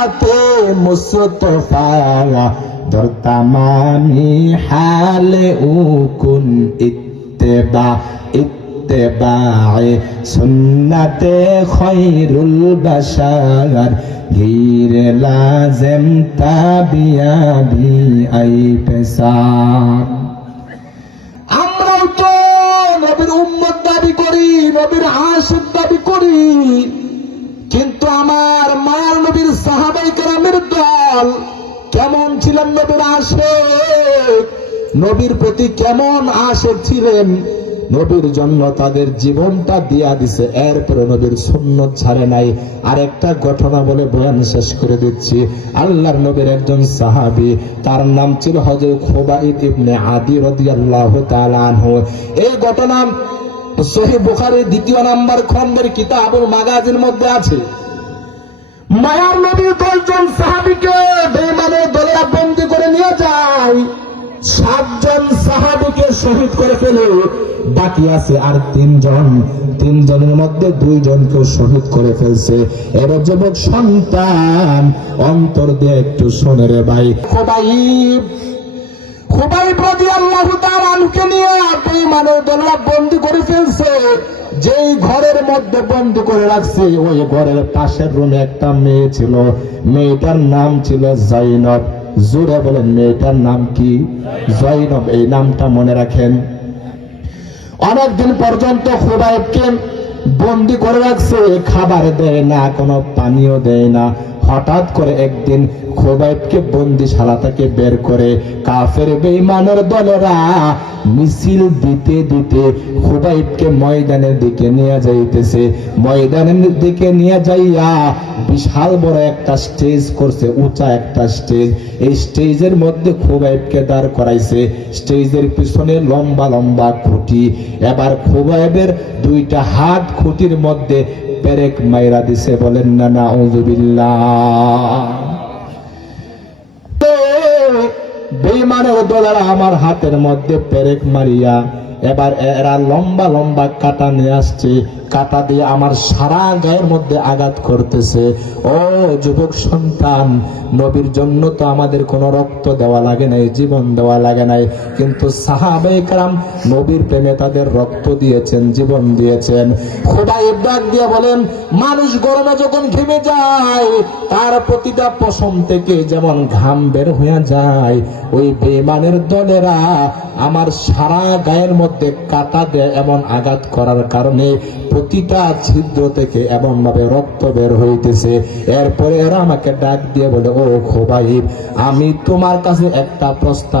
সুন্নতে মুস্তফা দরতামানি হালে উকুন ইত্তেবায়ে সুন্নতে খৈরুল বাশার গির লাজেম তাবিয়াবি আই পেশাব। আমরাও তো নবীর উম্মত দাবি করি, নবীর আশিক দাবি করি, কিন্তু আমার মায়ার নবীর সাহাবায়ে কেরামের দল কেমন ছিলেন? নবীর আশিক, নবীর প্রতি কেমন আশিক ছিলেন? নবীর জন্য তাদের জীবনটা দিয়া দিছে, এরপরে নবীর সুন্নত ছাড়ে নাই। আরেকটা ঘটনা বলে বয়ান শেষ করে দিচ্ছি। আল্লাহর নবীর একজন সাহাবী, তার নাম ছিল হযরত খুবাইব ইবনে আদি রাদিয়াল্লাহু তাআলা আনহু। এই ঘটনা সহিহ বুখারীর 2 নম্বর খণ্ডের কিতাবুল মাগাজির মধ্যে আছে। মায়ার নবীর 10 জন সাহাবীকে বেঈমানের দলেরা বন্দী করে নিয়ে যায়। 7 জন সাহাবীকে শহীদ করে ফেলে, বাকি আছে আর 3 জন। 3 জনের মধ্যে 2 জনকে শহীদ করে ফেলছে। এর যুবক সন্তান অন্তর দিয়ে একটু শোনে রে ভাই। খুবাইব রাদিয়াল্লাহু তাআলা আনহুকে নিয়ে বেঈমানের দলেরা বন্দী করে ফেলছে। যেই ঘরের মধ্যে বন্দী করে রাখছে, ওই ঘরের পাশের রুমে একটা মেয়ে ছিল। মেয়েটার নাম ছিল জাইনব। জোরে বলেন, মেয়েটার নাম কি? জাইনব। এই নামটা মনে রাখেন। অনেকদিন পর্যন্ত খুবাইবকে বন্দী করে রাখছে, খাবার দেয় না, কোনো পানীয় দেয় না। হঠাৎ করে একদিন খুবাইবকে বন্দিশালা থেকে বের করে কাফের বেঈমানের দলেরা মিছিল দিতে দিতে খুবাইবকে ময়দানের দিকে নিয়ে যাইতেছে। ময়দানের দিকে নিয়ে যাইয়া বিশাল বড় একটা স্টেজ করছে, উঁচা একটা স্টেজ। এই স্টেজের মধ্যে খুবাইবকে দাঁড় করাইছে। স্টেজের পিছনে লম্বা লম্বা খুঁটি। এবার খুবাইবের 2টা হাত খুঁটির মধ্যে পেরেক মাইরা দিছে। বলেন না নাউযুবিল্লাহ। বেঈমানের দলেরা আমার হাতের মধ্যে পেরেক মারিয়া এবার এরা লম্বা লম্বা কাঁটা নিয়ে আসছে। কাঁটা দিয়ে আমার সারা গায়ের মধ্যে আঘাত করতেছে। ও যুবক সন্তান, নবীর জন্য তো আমাদের কোনো রক্ত দেওয়া লাগে নাই, জীবন দেওয়া লাগে নাই, কিন্তু সাহাবায়ে কেরাম নবীর প্রেমে তাদের রক্ত দিয়েছেন, জীবন দিয়েছেন। খুবাইব ডাক দিয়ে বলেন, মানুষ গরমে যখন ঘেমে যায়, তার প্রতিটা পশম থেকে যেমন ঘাম বের হয়ে যায়, ওই বেঈমানের দলেরা আমার সারা গায়ের মধ্যে কাঁটা দেয়। এমন আঘাত করার কারণে প্রতিটা ছিদ্র থেকে এমন ভাবে রক্ত বের হইতেছে। এরপরে এরা আমাকে ডাক দিয়ে বলে, ও খুবাইব, আমি তোমার কাছে একটা প্রস্তাব